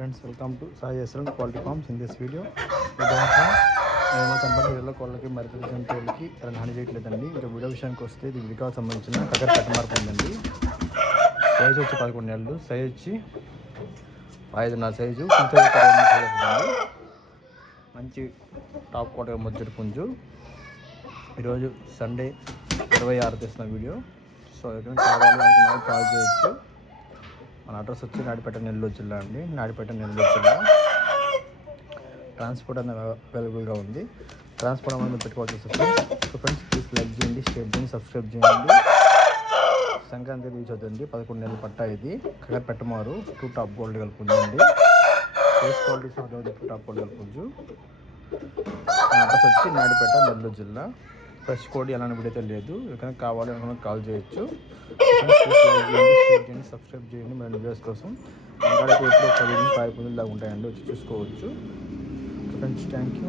Friends, welcome to Sai Excellent Quality Farms. In this video, we don't have మా సంబంధించిన వీళ్ళ కోళ్ళకి మరి జంతువులకి ఇలా హాని చేయట్లేదండి. ఇంకా వీడియో విషయానికి వస్తే ఇది విడికాకు సంబంధించిన కగర్ కట్ట మార్పు ఉందండి. సైజు వచ్చి 11 నెలలు, సైజు వచ్చి 5.5 సైజు, మంచి టాప్ క్వాలిటీ మొదటి పుంజు. ఈరోజు సండే 26 తీసిన వీడియో. సో ఇక్కడ కావాలి కాల్ చేయొచ్చు. మన అడ్రస్ వచ్చి నాడిపేట నెల్లూరు జిల్లా అండి. నాడిపేట నెల్లూరు జిల్లా. ట్రాన్స్పోర్ట్ అనేది అవైలబుల్గా ఉంది. ట్రాన్స్పోర్ట్ అనేది పెట్టుకోవాల్సి వస్తుంది. సో ఫ్రెండ్స్, ప్లీజ్ లైక్ చేయండి, షేర్ చేయండి, సబ్స్క్రైబ్ చేయండి. సంక్రాంతి రీచ్ అవుతుంది. 11 నెలలు పట్టా ఇది. కగర్ పెట్టమారు 2 టాప్ గోల్డ్ కలుపుందండి. ఫేస్ క్వాలిటీస్ 2 టాప్ గోల్డ్ కలుపుంజు. అడ్రస్ వచ్చి నాడిపేట నెల్లూరు జిల్లా. ఫ్రెష్ కోడ్ ఎలాంటి విడైతే లేదు. ఎక్కడైనా కావాలి అనుకున్న కాల్ చేయొచ్చు. షేర్ చేయండి, సబ్స్క్రైబ్ చేయండి మన వీడియోస్ కోసం. ఇంకా ఎప్పుడు 10 నుంచి 5 పుంజులు దాకా ఉంటాయండి, వచ్చి చూసుకోవచ్చు. Friends, thank you.